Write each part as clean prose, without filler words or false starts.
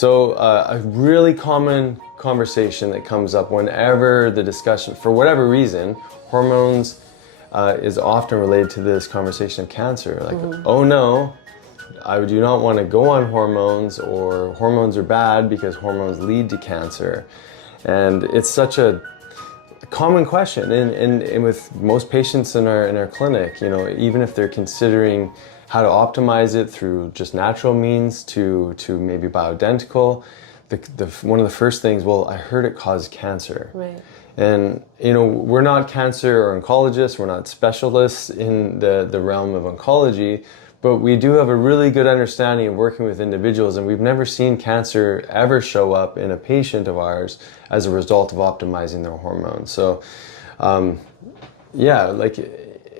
So a really common conversation that comes up whenever the discussion, for whatever reason, hormones is often related to this conversation of cancer. Like, oh no, I do not want to go on hormones, or hormones are bad because hormones lead to cancer. And it's such a common question, and with most patients in our clinic, even if they're considering how to optimize it through just natural means to maybe bioidentical, one of the first things, well, I heard it caused cancer. Right. And we're not cancer or oncologists, we're not specialists in the realm of oncology, but we do have a really good understanding of working with individuals, and we've never seen cancer ever show up in a patient of ours as a result of optimizing their hormones. So,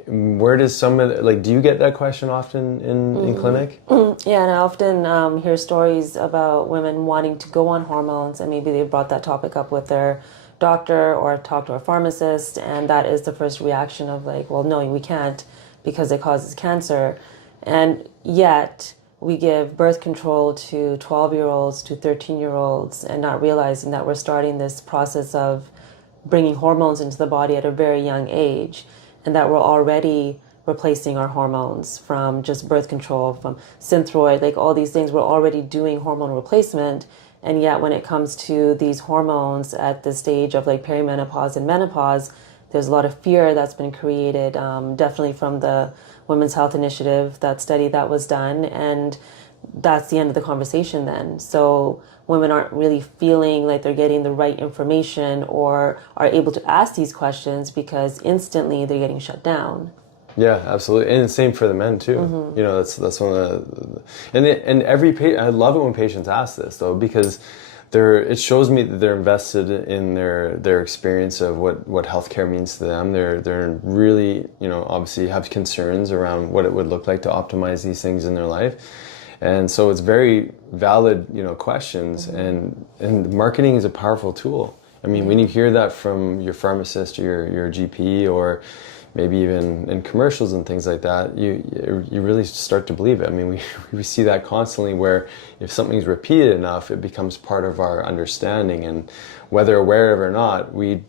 where does do you get that question often in clinic? Yeah, and I often hear stories about women wanting to go on hormones, and maybe they brought that topic up with their doctor or talked to a pharmacist, and that is the first reaction of like, well, no, we can't because it causes cancer. And yet we give birth control to 12-year-olds, to 13-year-olds, and not realizing that we're starting this process of bringing hormones into the body at a very young age, and that we're already replacing our hormones from just birth control, from Synthroid, like all these things. We're already doing hormone replacement, and yet when it comes to these hormones at the stage of like perimenopause and menopause, there's a lot of fear that's been created, definitely from the Women's Health Initiative, that study that was done, and that's the end of the conversation then. So women aren't really feeling like they're getting the right information or are able to ask these questions because instantly they're getting shut down. Yeah, absolutely, and same for the men too. That's one of I love it when patients ask this though, because it shows me that they're invested in their experience of what healthcare means to them. They're really, obviously have concerns around what it would look like to optimize these things in their life. And so it's very valid, questions, and marketing is a powerful tool. I mean, when you hear that from your pharmacist or your GP, or maybe even in commercials and things like that, you really start to believe it. I mean, we see that constantly, where if something's repeated enough, it becomes part of our understanding, and whether aware of it or not, we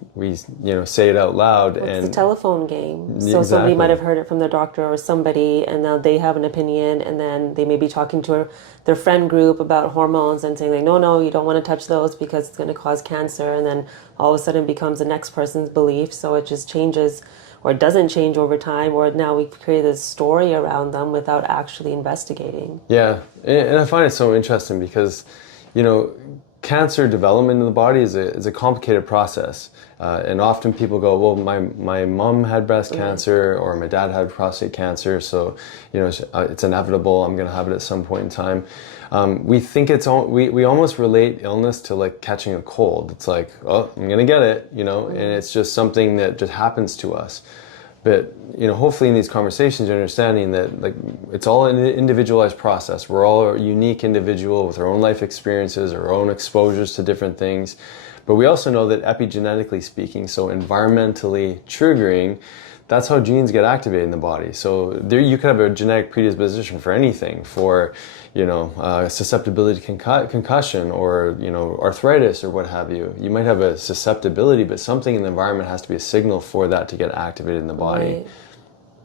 say it out loud. It's a telephone game. So Exactly. Somebody might have heard it from their doctor or somebody, and now they have an opinion, and then they may be talking to their friend group about hormones and saying like, no, you don't want to touch those because it's going to cause cancer, and then all of a sudden it becomes the next person's belief. So it just changes, or it doesn't change over time, or now we've created a story around them without actually investigating. Yeah, and I find it so interesting because, cancer development in the body is a complicated process. And often people go, well, my mom had breast cancer, or my dad had prostate cancer, so it's inevitable, I'm going to have it at some point in time. We think we almost relate illness to like catching a cold. It's like, oh, I'm going to get it, and it's just something that just happens to us. But hopefully in these conversations, you're understanding that like it's all an individualized process. We're all a unique individual with our own life experiences, our own exposures to different things. But we also know that epigenetically speaking, so environmentally triggering, that's how genes get activated in the body. So there you could have a genetic predisposition for anything, for susceptibility to concussion, or arthritis, or what have you. You might have a susceptibility, but something in the environment has to be a signal for that to get activated in the body. Right.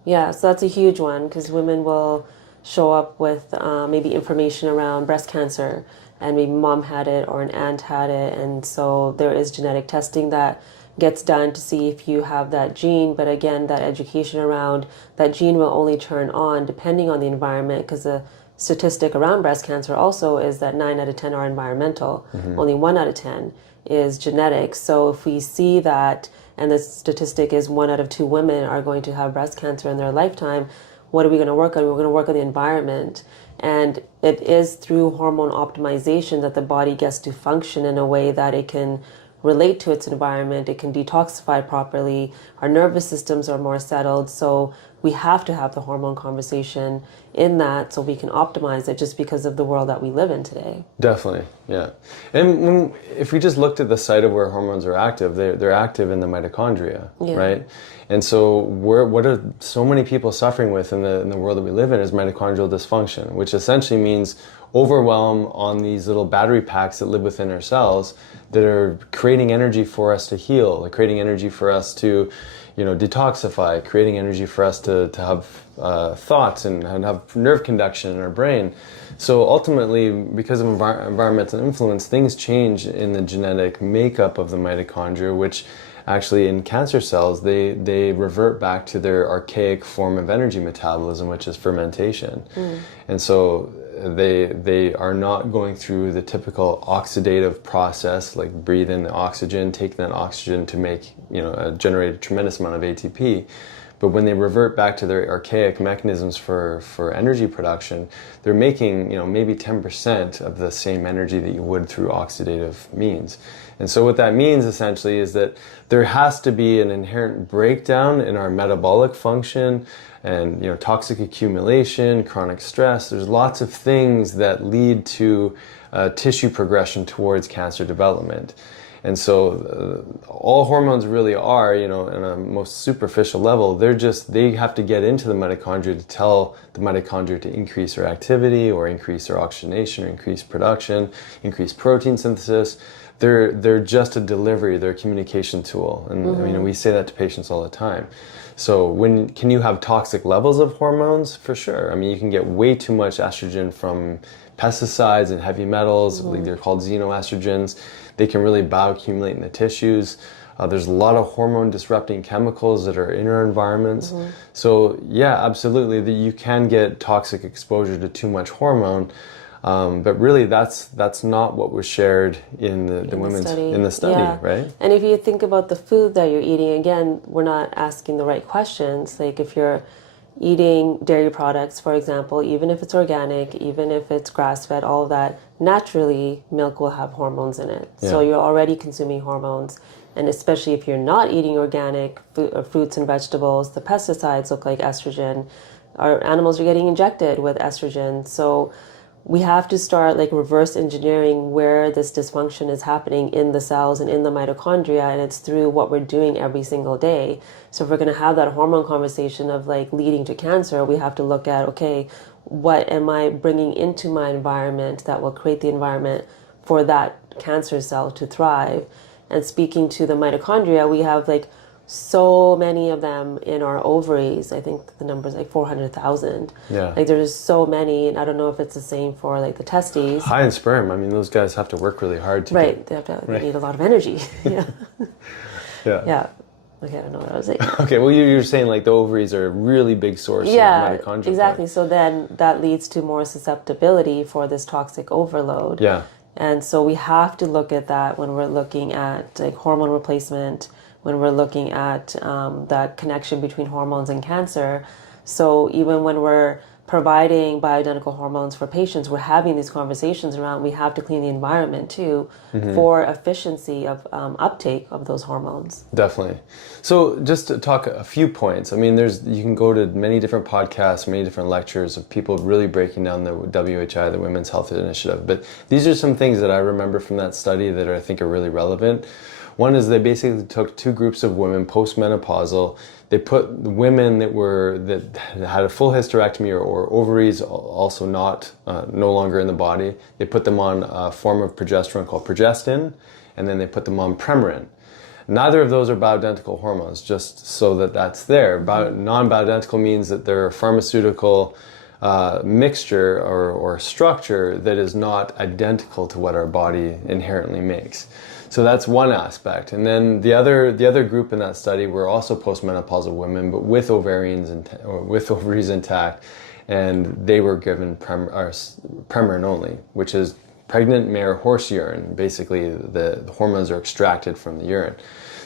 Yeah, so that's a huge one, because women will show up with maybe information around breast cancer, and maybe mom had it or an aunt had it, and so there is genetic testing that gets done to see if you have that gene. But again, that education around that gene will only turn on depending on the environment, because the statistic around breast cancer also is that 9 out of 10 are environmental. Only 1 out of 10 is genetic. So if we see that, and the statistic is 1 out of 2 women are going to have breast cancer in their lifetime, what are we going to work on? We're going to work on the environment. And it is through hormone optimization that the body gets to function in a way that it can relate to its environment, it can detoxify properly, our nervous systems are more settled. So we have to have the hormone conversation in that so we can optimize it, just because of the world that we live in today. Definitely, yeah. And if we just looked at the site of where hormones are active, they're active in the mitochondria, right? And so what are so many people suffering with in the world that we live in is mitochondrial dysfunction, which essentially means overwhelm on these little battery packs that live within our cells that are creating energy for us to heal, like creating energy for us to, detoxify, creating energy for us to have thoughts and have nerve conduction in our brain. So ultimately, because of environmental influence, things change in the genetic makeup of the mitochondria, which actually in cancer cells, they revert back to their archaic form of energy metabolism, which is fermentation. And so they are not going through the typical oxidative process, like breathe in the oxygen, take that oxygen to make, generate a tremendous amount of ATP. But when they revert back to their archaic mechanisms for energy production, they're making, maybe 10% of the same energy that you would through oxidative means. And so what that means essentially is that there has to be an inherent breakdown in our metabolic function and, toxic accumulation, chronic stress. There's lots of things that lead to tissue progression towards cancer development. And so all hormones really are, in a most superficial level, they have to get into the mitochondria to tell the mitochondria to increase their activity or increase their oxygenation or increase production, increase protein synthesis. They're just a delivery, they're a communication tool. And we say that to patients all the time. So can you have toxic levels of hormones? For sure. You can get way too much estrogen from pesticides and heavy metals. They're called xenoestrogens. They can really bioaccumulate in the tissues. There's a lot of hormone disrupting chemicals that are in our environments. So yeah, absolutely, you can get toxic exposure to too much hormone. But really, that's not what was shared in the women's study. In the study, yeah. Right? And if you think about the food that you're eating, again, we're not asking the right questions. Like if you're eating dairy products, for example, even if it's organic, even if it's grass-fed, all of that, naturally, milk will have hormones in it. Yeah. So you're already consuming hormones. And especially if you're not eating organic fruits and vegetables, the pesticides look like estrogen. Our animals are getting injected with estrogen. So we have to start reverse engineering where this dysfunction is happening in the cells and in the mitochondria, and it's through what we're doing every single day. So if we're going to have that hormone conversation of leading to cancer, we have to look at, okay, what am I bringing into my environment that will create the environment for that cancer cell to thrive? And speaking to the mitochondria, we have so many of them in our ovaries. I think the number is 400,000. Yeah. There's so many, and I don't know if it's the same for the testes. High in sperm. those guys have to work really hard to Right. They need a lot of energy. Yeah. Yeah. Yeah. Okay, I don't know what I was saying. Okay, well you're saying the ovaries are a really big source of mitochondria. Exactly. So then that leads to more susceptibility for this toxic overload. Yeah. And so we have to look at that when we're looking at hormone replacement, when we're looking at that connection between hormones and cancer. So even when we're providing bioidentical hormones for patients, we're having these conversations around we have to clean the environment too for efficiency of uptake of those hormones. Definitely. So just to talk a few points, you can go to many different podcasts, many different lectures of people really breaking down the WHI, the Women's Health Initiative. But these are some things that I remember from that study that I think are really relevant. One is they basically took two groups of women postmenopausal. They put women that had a full hysterectomy or ovaries also no longer in the body. They put them on a form of progesterone called progestin, and then they put them on Premarin. Neither of those are bioidentical hormones, just so that's there. Non-bioidentical means that they're a pharmaceutical mixture or structure that is not identical to what our body inherently makes. So that's one aspect. And then the other group in that study were also postmenopausal women, but with ovaries intact, and they were given Premarin only, which is pregnant mare horse urine. Basically, the hormones are extracted from the urine.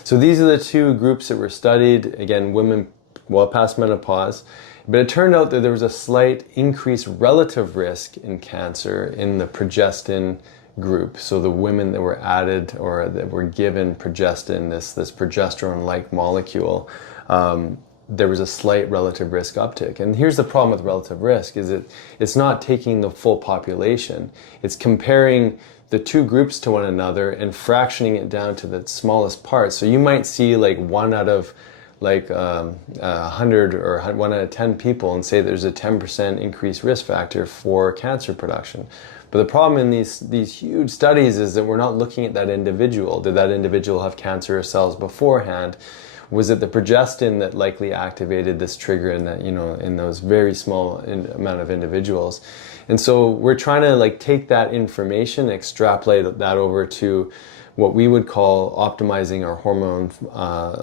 So these are the two groups that were studied. Again, women well past menopause. But it turned out that there was a slight increased relative risk in cancer in the progestin group. So the women that were added or that were given progestin, this progesterone-like molecule, there was a slight relative risk uptick. And here's the problem with relative risk, is it's not taking the full population. It's comparing the two groups to one another and fractioning it down to the smallest parts. So you might see 1 out of 100 or 1 out of 10 people and say there's a 10% increased risk factor for cancer production. But the problem in these huge studies is that we're not looking at that individual. Did that individual have cancerous cells beforehand? Was it the progestin that likely activated this trigger in that, in those very small amount of individuals? And so we're trying to like take that information, extrapolate that over to what we would call optimizing our hormone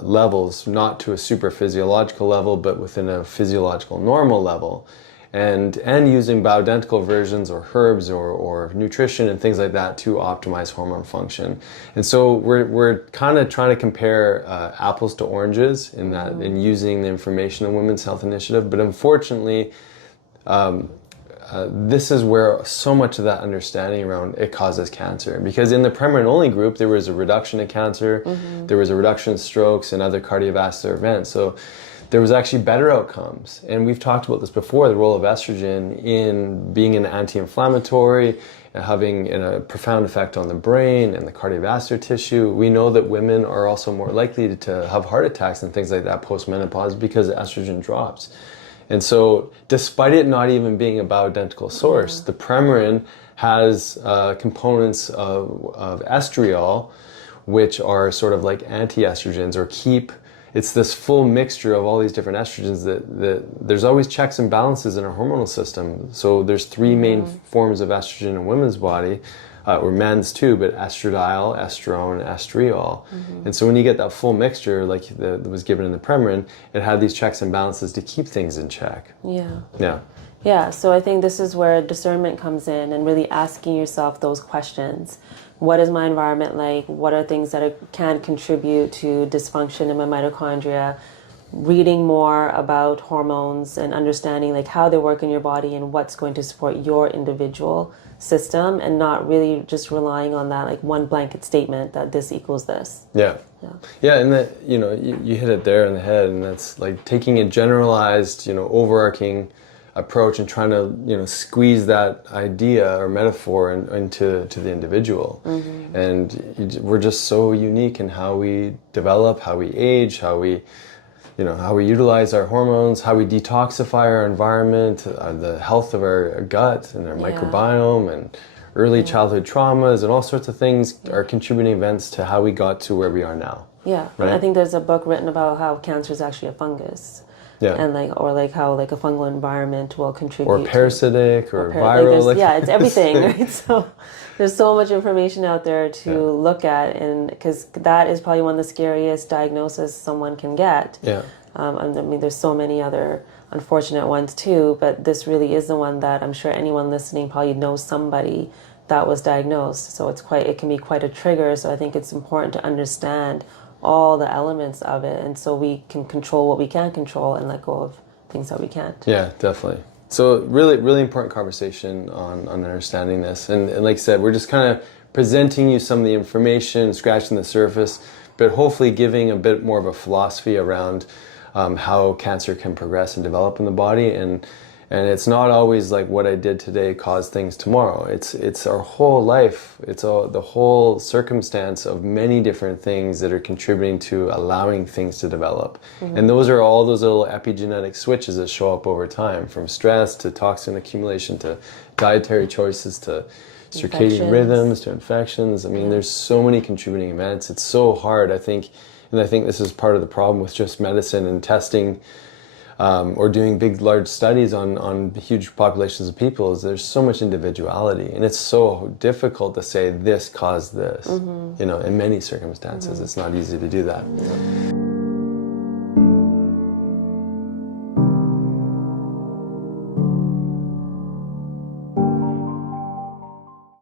levels, not to a super physiological level, but within a physiological normal level. And using bioidentical versions or herbs or nutrition and things like that to optimize hormone function. And so we're kind of trying to compare apples to oranges in that, in using the information in Women's Health Initiative. But unfortunately, this is where so much of that understanding around it causes cancer. Because in the Premarin only group, there was a reduction in cancer, there was a reduction in strokes and other cardiovascular events. So there was actually better outcomes. And we've talked about this before, the role of estrogen in being an anti-inflammatory, having a profound effect on the brain and the cardiovascular tissue. We know that women are also more likely to have heart attacks and things like that post-menopause because estrogen drops. And so despite it not even being a bioidentical source, the Premarin has components of estriol, which are sort of like anti-estrogens or it's this full mixture of all these different estrogens that there's always checks and balances in our hormonal system. So there's three main forms of estrogen in women's body, or men's too, but estradiol, estrone, estriol. And so when you get that full mixture, like that was given in the Premarin, it had these checks and balances to keep things in check. Yeah, so I think this is where discernment comes in and really asking yourself those questions. What is my environment like? What are things that can contribute to dysfunction in my mitochondria? Reading more about hormones and understanding like how they work in your body and what's going to support your individual system, and not really just relying on that like one blanket statement that this equals this. Yeah, and that, you hit it there in the head, and that's like taking a generalized, overarching approach and trying to squeeze that idea or metaphor into the individual. And we're just so unique in how we develop, how we age, how we utilize our hormones, how we detoxify our environment, the health of our gut and our microbiome, and early childhood traumas and all sorts of things are contributing events to how we got to where we are now. Right? I think there's a book written about how cancer is actually a fungus. And how a fungal environment will contribute. Or parasitic or viral. It's everything, right? So there's so much information out there to look at, and because that is probably one of the scariest diagnoses someone can get. I mean, there's so many other unfortunate ones too, but this really is the one that I'm sure anyone listening probably knows somebody that was diagnosed. So it can be quite a trigger. So I think it's important to understand all the elements of it, and so we can control what we can control and let go of things that we can't. Yeah, definitely. So really, really important conversation on understanding this. And like I said, we're just kind of presenting you some of the information, scratching the surface, but hopefully giving a bit more of a philosophy around how cancer can progress and develop in the body. And it's not always like what I did today caused things tomorrow. It's our whole life. It's the whole circumstance of many different things that are contributing to allowing things to develop. And those are all those little epigenetic switches that show up over time, from stress to toxin accumulation to dietary choices to circadian rhythms to infections. I mean, there's so many contributing events. It's so hard, I think, and I think this is part of the problem with just medicine and testing or doing big, large studies on huge populations of people, is there's so much individuality, and it's so difficult to say this caused this. In many circumstances, it's not easy to do that.